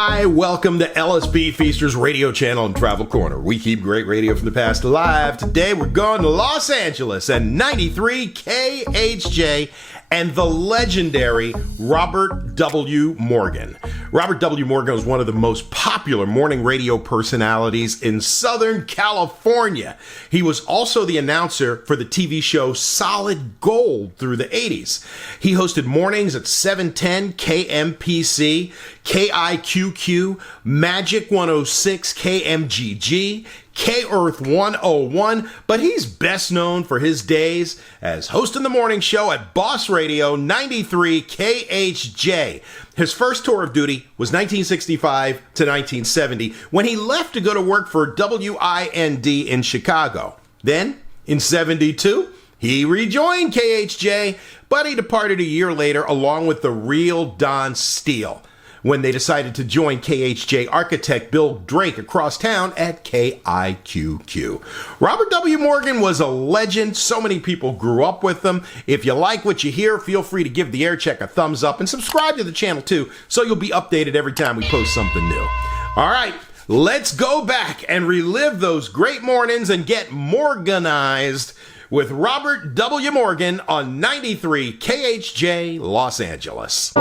Hi, welcome to LSB Feasters Radio Channel and Travel Corner. We keep great radio from the past alive. Today we're going to Los Angeles and 93 KHJ and the legendary Robert W. Morgan. Robert W. Morgan was one of the most popular morning radio personalities in Southern California. He was also the announcer for the TV show Solid Gold through the 80s. He hosted mornings at 710 KMPC, KIQQ, Magic 106 KMGG, K-Earth 101, but he's best known for his days as hosting the morning show at Boss Radio 93 KHJ. His first tour of duty was 1965 to 1970 when he left to go to work for WIND in Chicago. Then, in 72, he rejoined KHJ, but he departed a year later along with the real Don Steele when they decided to join KHJ architect Bill Drake across town at KIQQ. Robert W. Morgan was a legend. So many people grew up with him. If you like what you hear, feel free to give the Aircheck a thumbs up and subscribe to the channel too, so you'll be updated every time we post something new. All right, let's go back and relive those great mornings and get Morganized with Robert W. Morgan on 93 KHJ Los Angeles.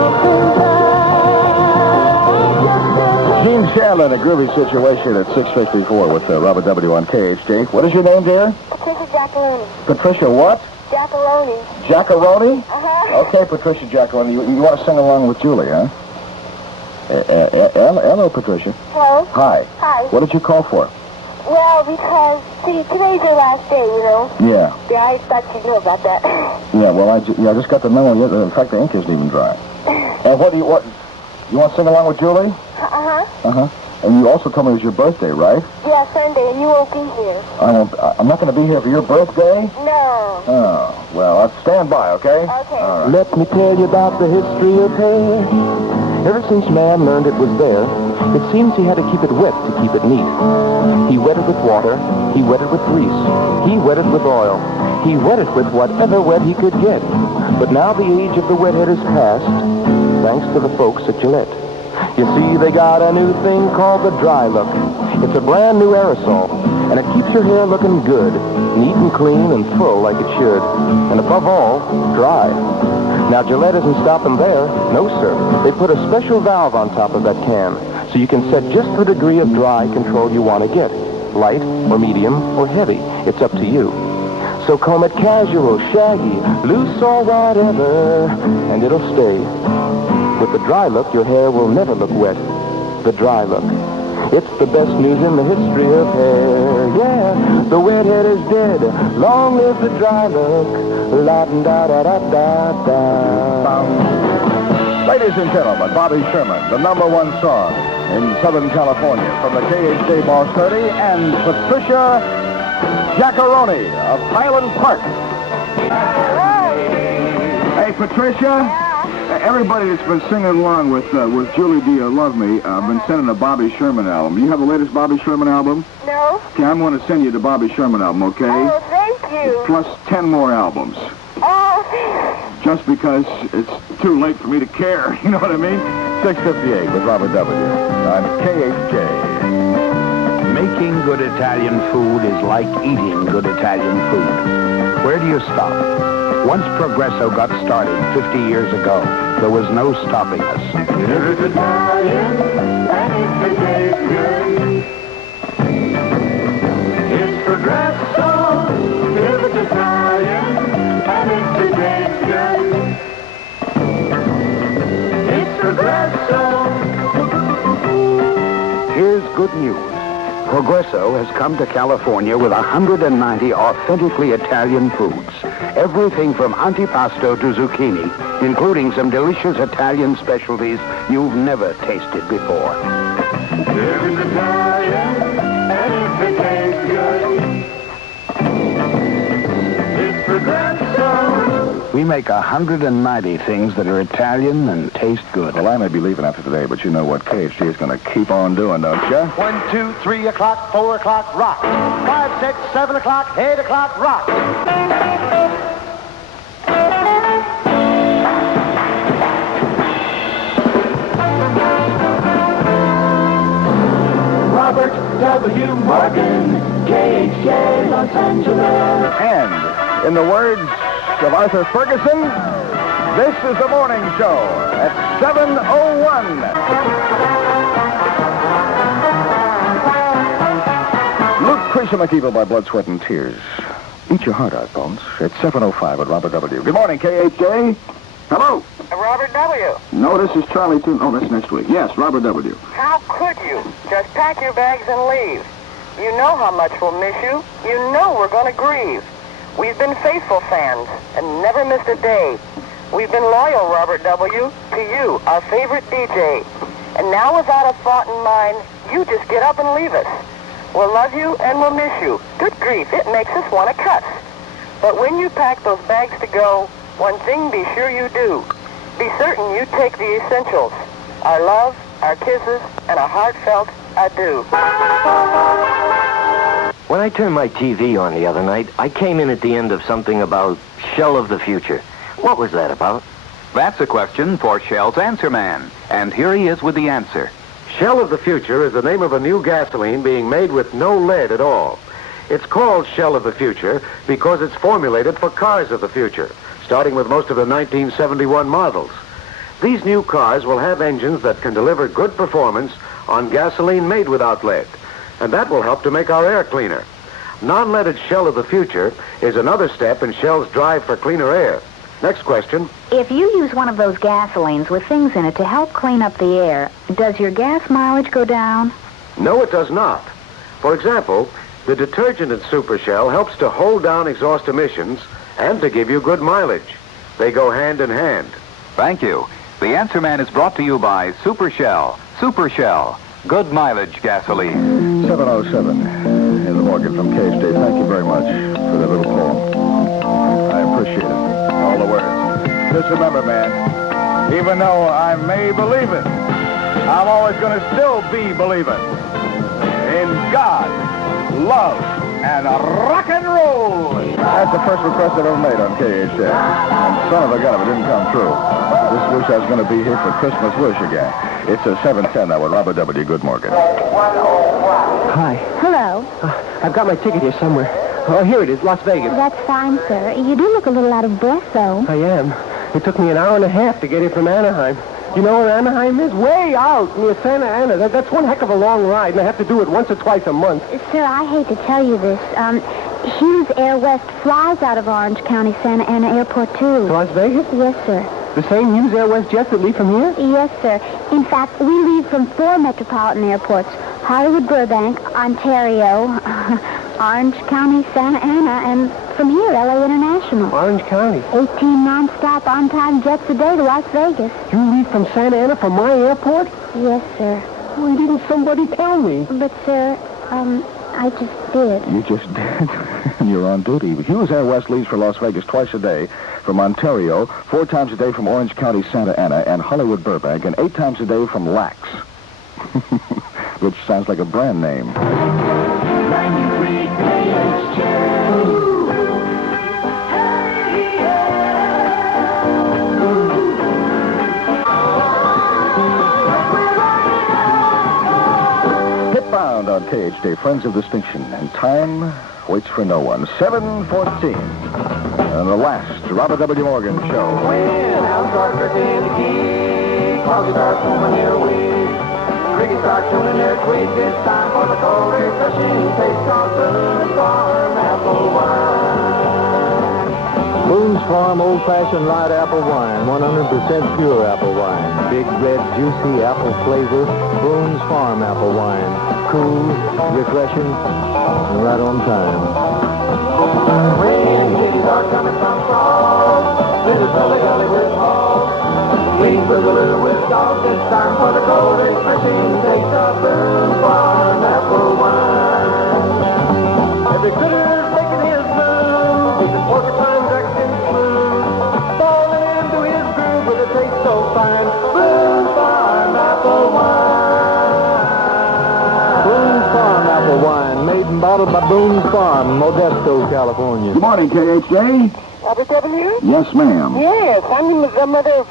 Gene Chandler in a groovy situation at 654 with Robert W. on KHJ. What is your name, dear? Patricia Jackaloni. Patricia what? Jackaloni. Jackaloni? Uh-huh. Okay, Patricia Jackaloni. You want to sing along with Julie, huh? Hello, Patricia. Hello. Hi. Hi. What did you call for? Well, because, see, today's your last day, you know? Yeah. Yeah, I thought you knew about that. Yeah, well, I just got the memo. In fact, the ink isn't even dry. And what? You want to sing along with Julie? Uh-huh. Uh-huh. And you also told me it was your birthday, right? Yeah, Sunday, and you won't be here. I'm not going to be here for your birthday? No. Oh, well, I'll stand by, okay? Okay. All right. Let me tell you about the history of hair. Ever since man learned it was there, it seems he had to keep it wet to keep it neat. He wet it with water, he wet it with grease, he wet it with oil, he wet it with whatever wet he could get. But now the age of the wethead is past, thanks to the folks at Gillette. You see, they got a new thing called the Dry Look. It's a brand new aerosol, and it keeps your hair looking good, neat and clean and full like it should. And above all, dry. Now, Gillette isn't stopping there. No, sir. They put a special valve on top of that can, so you can set just the degree of dry control you want to get. Light, or medium, or heavy. It's up to you. So comb it casual, shaggy, loose, or whatever, and it'll stay. With the Dry Look, your hair will never look wet. The Dry Look. It's the best news in the history of hair. Yeah, the wet head is dead. Long live the Dry Look. La-da-da-da-da-da. Ladies and gentlemen, Bobby Sherman, the #1 song in Southern California from the KHJ Boss 30, and Patricia Jackaloni of Highland Park. Hey, Patricia. Everybody that's been singing along with Julie, Do You Love Me, been sending a Bobby Sherman album. Do you have the latest Bobby Sherman album? No. Okay, I'm going to send you the Bobby Sherman album, okay? Oh, thank you. Plus 10 more albums. Oh, Just because it's too late for me to care, you know what I mean? 658 with Robert W. on KHJ. Making good Italian food is like eating good Italian food. Where do you stop? Once Progresso got started 50 years ago, there was no stopping us. If it's Italian and it tastes good, it's Progresso. If it's Italian and it tastes good, it's Progresso. Here's good news. Progresso has come to California with 190 authentically Italian foods. Everything from antipasto to zucchini, including some delicious Italian specialties you've never tasted before. If it's Italian and if it tastes good, it's Progresso. We make 190 things that are Italian and taste good. Well, I may be leaving after today, but you know what KHJ is going to keep on doing, don't you? 1, 2, 3 o'clock, 4 o'clock, rock. 5, 6, 7 o'clock, 8 o'clock, rock. W. Morgan, KHJ, Los Angeles. And, in the words of Arthur Ferguson, this is the morning show at 7:01. Luke Creasy by Blood, Sweat, and Tears. Eat your heart out, Bones. It's 7:05 at Robert W. Good morning, KHJ. Hello. Robert W. No, this is Charlie Tuna. Oh, that's next week. Yes, Robert W. How could you? Just pack your bags and leave. You know how much we'll miss you. You know we're going to grieve. We've been faithful fans and never missed a day. We've been loyal, Robert W., to you, our favorite DJ. And now without a thought in mind, you just get up and leave us. We'll love you and we'll miss you. Good grief, it makes us want to cuss. But when you pack those bags to go, one thing be sure you do. Be certain you take the essentials. Our love, our kisses, and a heartfelt adieu. When I turned my TV on the other night, I came in at the end of something about Shell of the Future. What was that about? That's a question for Shell's Answer Man. And here he is with the answer. Shell of the Future is the name of a new gasoline being made with no lead at all. It's called Shell of the Future because it's formulated for cars of the future, starting with most of the 1971 models. These new cars will have engines that can deliver good performance on gasoline made without lead, and that will help to make our air cleaner. Non-leaded Shell of the Future is another step in Shell's drive for cleaner air. Next question. If you use one of those gasolines with things in it to help clean up the air, does your gas mileage go down? No, it does not. For example, the detergent in Super Shell helps to hold down exhaust emissions and to give you good mileage. They go hand in hand. Thank you. The Answer Man is brought to you by Super Shell. Super Shell. Good mileage gasoline. 7:07 in the morning from KHJ. Thank you very much for that little poem. I appreciate it. All the words. Just remember, man, even though I may believe it, I'm always going to still be believing in God, love, and rock and roll. That's the first request I've ever made on KHJ. And son of a gun if it didn't come true. Just wish I was going to be here for Christmas wish again. It's a 7:10 now with Robert W. Good morning. Hi. Hello. I've got my ticket here somewhere. Oh, here it is, Las Vegas. That's fine, sir. You do look a little out of breath, though. I am. It took me an hour and a half to get here from Anaheim. You know where Anaheim is? Way out near Santa Ana. That's one heck of a long ride, and I have to do it once or twice a month. Sir, I hate to tell you this. Hughes Air West flies out of Orange County, Santa Ana Airport, too. To Las Vegas? Yes, sir. The same Hughes Air West jets that leave from here? Yes, sir. In fact, we leave from 4 metropolitan airports. Hollywood, Burbank, Ontario, Orange County, Santa Ana, and from here, LA International. Orange County? 18 non-stop on-time jets a day to Las Vegas. You leave from Santa Ana from my airport? Yes, sir. Why didn't somebody tell me? But, sir, I just did. You just did? And you're on duty. Hughes Air West leaves for Las Vegas twice a day from Ontario, 4 times a day from Orange County, Santa Ana, and Hollywood, Burbank, and 8 times a day from Lax. Which sounds like a brand name. 93 KHJ. Hitbound on KHJ, Friends of Distinction, and time waits for no one. 7:14. And the last Robert W. Morgan show. When hounds start drinking the key, clouds start moving their way, crickets start tuning their twigs, it's time for the cold, refreshing taste of Boone's Farm apple wine. Boone's Farm old-fashioned light apple wine, 100% pure apple wine. Big, red, juicy apple flavor, Boone's Farm apple wine. Cool, refreshing, and right on time. When kitties are coming from fall, little gully gully with hogs, Green Boogaloo with dogs, it's time for the cold, refreshing taste of Boone's Farm apple wine. Every critter's making his move, with the porcupine dressed in smooth, falling into his groove with a taste so fine. Boone's Farm apple wine. Boone's Farm apple wine, made and bottled by Boone's Farm, Modesto, California. Good morning, KHJ. Robert W.? Yes, ma'am. Yes, I'm the mother of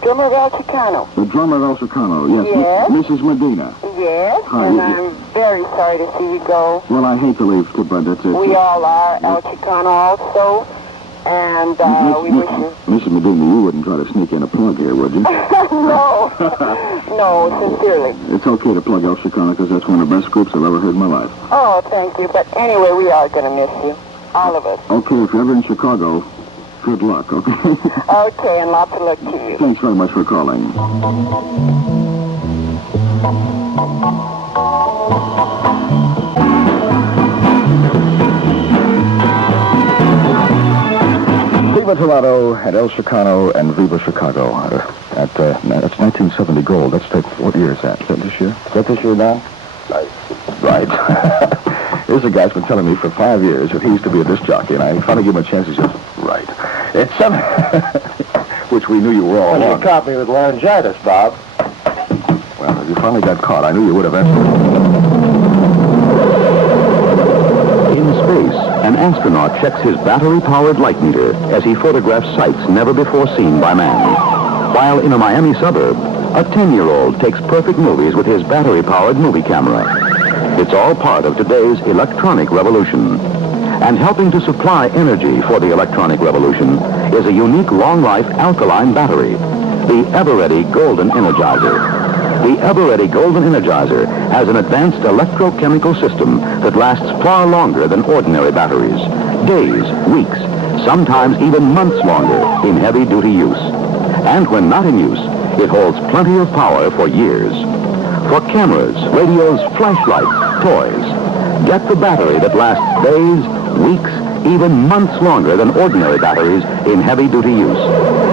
drummer of El Chicano. The drummer of El Chicano, yes. Yes. Mrs. Medina. Yes, Hi, and yes. I'm very very sorry to see you go. Well, I hate to leave, but that's it. We all are. El Chicano also. And we wish you... Mrs. Medina, you wouldn't try to sneak in a plug here, would you? No. No, sincerely. It's okay to plug El Chicano because that's one of the best groups I've ever heard in my life. Oh, thank you. But anyway, we are going to miss you. All of us. Okay, if you're ever in Chicago, good luck, okay? Okay, and lots of luck to you. Thanks very much for calling. Viva Toronto at El Chicano and Viva Chicago. That's 1970 gold. What year is that? Is that this year? Is that this year now? Right. Here's a guy's been telling me for 5 years that he used to be a disc jockey, and I finally give him a chance. He says, right. It's which we knew you were all Well, along. you caught me with laryngitis, Bob. Well, if you finally got caught, I knew you would eventually. In space, an astronaut checks his battery-powered light meter as he photographs sights never before seen by man. While in a Miami suburb, a 10-year-old takes perfect movies with his battery-powered movie camera. It's all part of today's electronic revolution. And helping to supply energy for the electronic revolution is a unique long-life alkaline battery, the Ever-Ready Golden Energizer. The Ever-Ready Golden Energizer has an advanced electrochemical system that lasts far longer than ordinary batteries. Days, weeks, sometimes even months longer in heavy-duty use. And when not in use, it holds plenty of power for years. For cameras, radios, flashlights, toys, get the battery that lasts days, weeks, even months longer than ordinary batteries in heavy-duty use.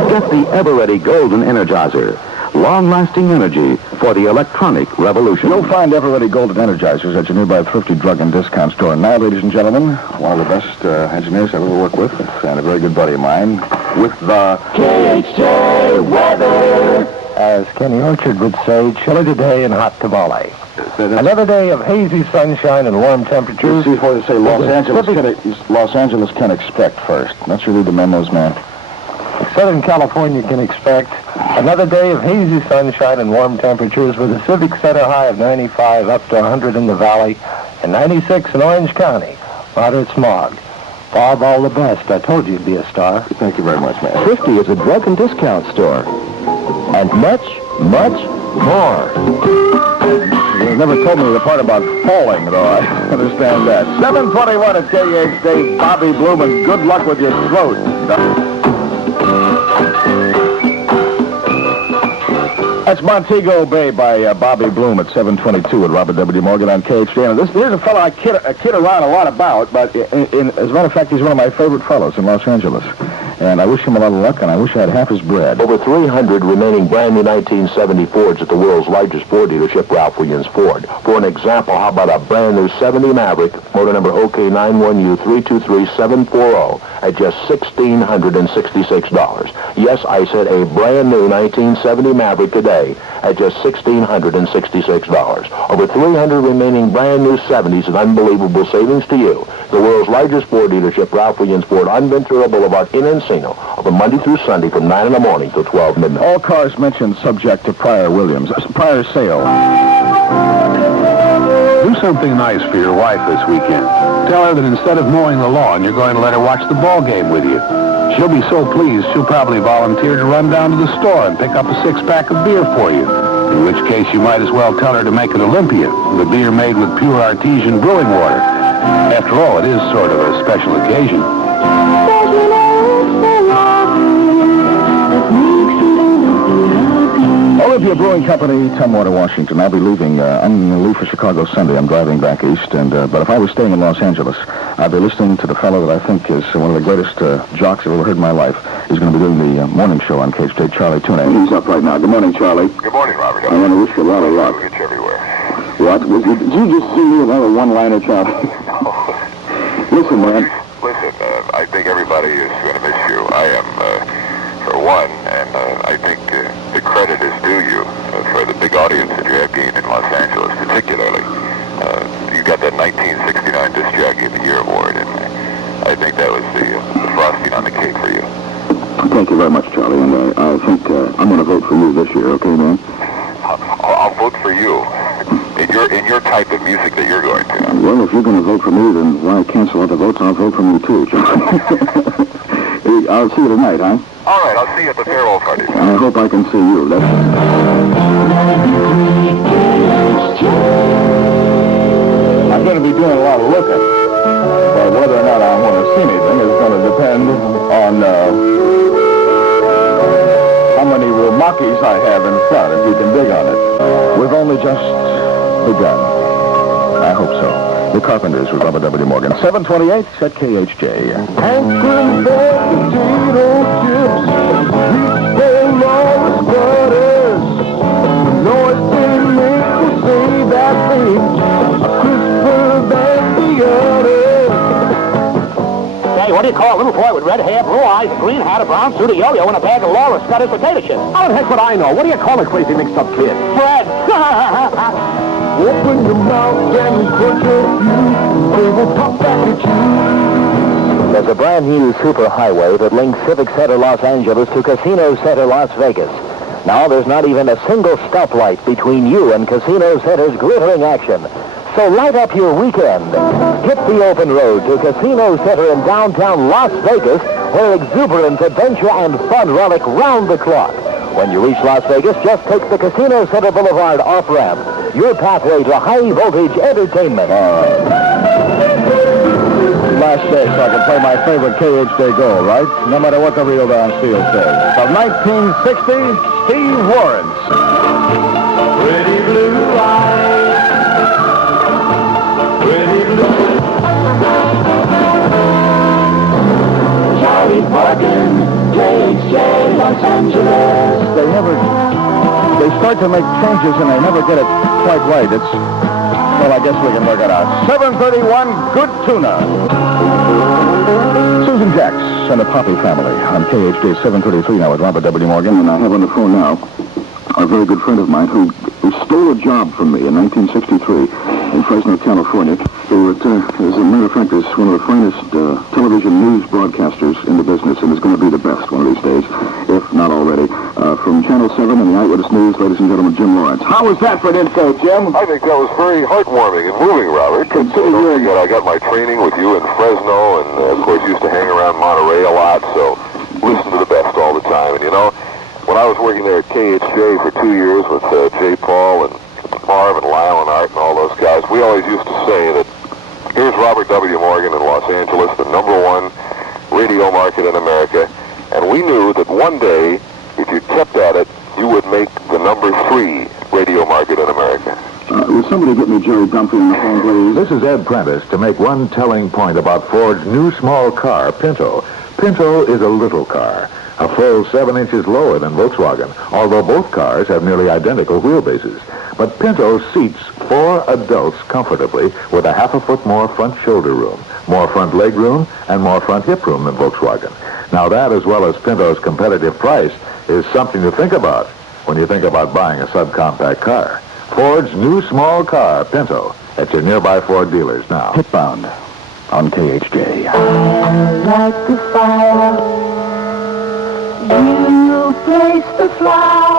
Get the Ever-Ready Golden Energizer. Long-lasting energy for the electronic revolution. You'll find Ever-Ready Golden Energizers at your nearby thrifty drug and discount store. Now, ladies and gentlemen, one of the best engineers I've ever worked with, and a very good buddy of mine, with the KHJ weather. As Kenny Orchard would say, chilly today and hot tamale. Another day of hazy sunshine and warm temperatures. See before they say Los Angeles can expect first. Don't you read the memos, man? Southern California can expect another day of hazy sunshine and warm temperatures with a Civic Center high of 95 up to 100 in the valley and 96 in Orange County. Moderate smog. Bob, all the best. I told you you'd be a star. Thank you very much, man. Thrifty is a drug and discount store. And much, much more. You never told me the part about falling, though. I understand that. 7:21 at KHJ. Bobby Bloom, and good luck with your throat. That's Montego Bay by Bobby Bloom at 7:22 at Robert W. Morgan on KHJ. And here's a fellow I kid around a lot about, but as a matter of fact, he's one of my favorite fellows in Los Angeles. And I wish him a lot of luck, and I wish I had half his bread. Over 300 remaining brand new 1970 Fords at the world's largest Ford dealership, Ralph Williams Ford. For an example, how about a brand new 70 Maverick, motor number OK91U323740, at just $1,666. Yes, I said a brand new 1970 Maverick today at just $1,666. Over 300 remaining brand new 70s at unbelievable savings to you. The world's largest Ford dealership, Ralph Williams Ford, on Ventura Boulevard in Encino, open Monday through Sunday from 9 in the morning till 12 midnight. All cars mentioned subject to prior sale. Do something nice for your wife this weekend. Tell her that instead of mowing the lawn, you're going to let her watch the ball game with you. She'll be so pleased, she'll probably volunteer to run down to the store and pick up a six-pack of beer for you. In which case, you might as well tell her to make it Olympia, the beer made with pure artesian brewing water. After all, it is sort of a special occasion. Olympia Brewing Company, Tumwater, Washington. I'll be leaving. I'm going to leave for Chicago Sunday. I'm driving back east, but if I was staying in Los Angeles, I'd be listening to the fellow that I think is one of the greatest jocks I've ever heard in my life. He's going to be doing the morning show on KHJ, Charlie Tuna. He's up right now. Good morning, Charlie. Good morning, Robert. I want to wish you a lot of luck. We'll get you everywhere. What? Did you just see me another one-liner, Charlie? No. Listen, man. Listen, I think everybody is going to miss you. I am, for one, and I think the credit is due you for the big audience that you have gained in Los Angeles, particularly. You got that 1969 Disc Jockey of the Year award, and I think that was the frosting on the cake for you. Thank you very much, Charlie, and I think I'm going to vote for you this year, okay, man? I'll vote for you. in your type of music that you're going to. Well, if you're going to vote for me, then why cancel out the votes? I'll vote for me, too, John. I'll see you tonight, huh? All right, I'll see you at the farewell party. I hope I can see you. I'm going to be doing a lot of looking. But whether or not I want to see anything is going to depend on how many Romakis I have in front, if you can dig on it. We've only just begun. I hope so. The Carpenters with Robert W. Morgan. 728 at KHJ. Anchoring potato chips, reach for Laura's butters. Noise they make will say that things are crisper than the others. Say, what do you call a little boy with red hair, blue eyes, a green hat, a brown suit, a yo-yo, and a bag of Laura's Scottish potato chips? How the heck would I know? What do you call a crazy mixed-up kid? Fred! Open your mouth and crunch a few, they will pop back at you. There's a brand new superhighway that links Civic Center Los Angeles to Casino Center Las Vegas. Now there's not even a single stoplight between you and Casino Center's glittering action. So light up your weekend. Hit the open road to Casino Center in downtown Las Vegas, where exuberance, adventure, and fun relic round the clock. When you reach Las Vegas, just take the Casino Center Boulevard off-ramp, your pathway to high-voltage entertainment. Last day so I can play my favorite KHJ goal, right? No matter what the reel down steel says. Of 1960, Steve Lawrence. Pretty blue eyes, pretty blue. Charlie Morgan, KHJ, Los Angeles. They start to make changes and they never get it quite right. Well, I guess we can work it out. 731, good Tuna. Susan Jacks and the Poppy family on KHJ 733 now with Robert W. Morgan. And I have on the phone now a very good friend of mine who stole a job from me in 1963 in Fresno, California. Who, as a matter of fact, is one of the finest television news broadcasters in the business and is going to be the best one of these days, if not already. From Channel 7 and the Eyewitness News, ladies and gentlemen, Jim Lawrence. How was that for an intro, Jim? I think that was very heartwarming and moving, Robert. Considering that I got my training with you in Fresno and, of course, used to hang around Monterey a lot, so listen to the best all the time. And, you know, when I was working there at KHJ for 2 years with J. Paul and Harve and Lyle and Art and all those guys, we always used to say that here's Robert W. Morgan in Los Angeles, the #1 radio market in America, and we knew that one day, if you kept at it, you would make the #3 radio market in America. Will somebody get me Jerry Dunphy on the phone, please? This is Ed Prentice to make one telling point about Ford's new small car, Pinto. Pinto is a little car, a full 7 inches lower than Volkswagen, although both cars have nearly identical wheelbases. But Pinto seats 4 adults comfortably with a half a foot more front shoulder room, more front leg room, and more front hip room than Volkswagen. Now that, as well as Pinto's competitive price, is something to think about when you think about buying a subcompact car. Ford's new small car, Pinto, at your nearby Ford dealers now. Hitbound on KHJ. I like the fire, you place the flower.